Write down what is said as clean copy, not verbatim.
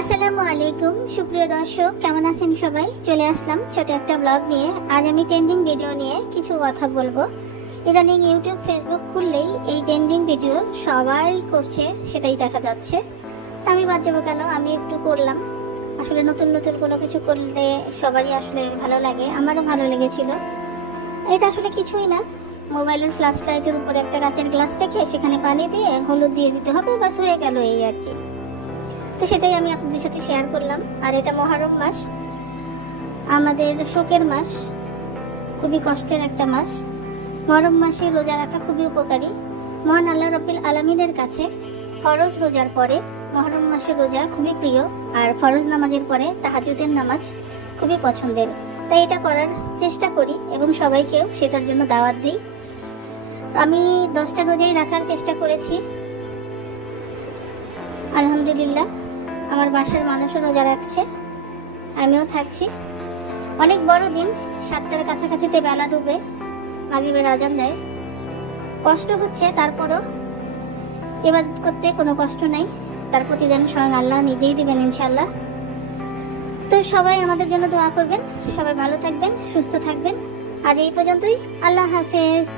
আসসালামু আলাইকুম সুপ্রিয় দর্শক, কেমন আছেন সবাই? চলে আসলাম ছোট একটা ব্লগ নিয়ে। আজ আমি ট্রেন্ডিং ভিডিও নিয়ে কিছু কথা বলবো। ইদানিং ইউটিউব ফেসবুক খুললেই এই ট্রেন্ডিং ভিডিও সবাই করছে, সেটাই দেখা যাচ্ছে। তা আমি বাদ যাবো কেন, আমি একটু করলাম। আসলে নতুন নতুন কোনো কিছু করলে সবারই আসলে ভালো লাগে, আমারও ভালো লেগেছিল। এটা আসলে কিছুই না, মোবাইলের ফ্ল্যাশ লাইটের উপরে একটা কাঁচের গ্লাস রেখে সেখানে পানি দিয়ে হলুদ দিয়ে দিতে হবে, বাস হয়ে গেল, এই আর কি। তো সেটাই আমি আপনাদের সাথে শেয়ার করলাম। আর এটা মহরম মাস, আমাদের শোকের মাস, খুবই কষ্টের একটা মাস। মহরম মাসে রোজা রাখা খুবই উপকারী। মহান আল্লাহ রাব্বিল আলামিনের কাছে ফরজ রোজার পরে মহরম মাসের রোজা খুবই প্রিয়, আর ফরজ নামাজের পরে তাহাজ্জুদের নামাজ খুবই পছন্দের। তাই এটা করার চেষ্টা করি এবং সবাইকেও সেটার জন্য দাওয়াত দিই। আমি 10টা রোজাই রাখার চেষ্টা করেছি, আলহামদুলিল্লাহ। আমার বাসার মানুষও রোজা রাখছে, আমিও থাকছি। অনেক বড় দিন, 7টার কাছাকাছিতে বেলা ডুবে মাগরিবের আজান দেয়। কষ্ট হচ্ছে, তারপরও ইবাদত করতে কোনো কষ্ট নাই। তার প্রতিদান স্বয়ং আল্লাহ নিজেই দিবেন ইনশাআল্লাহ। তো সবাই আমাদের জন্য দোয়া করবেন, সবাই ভালো থাকবেন, সুস্থ থাকবেন। আজ এই পর্যন্তই, আল্লাহ হাফেজ।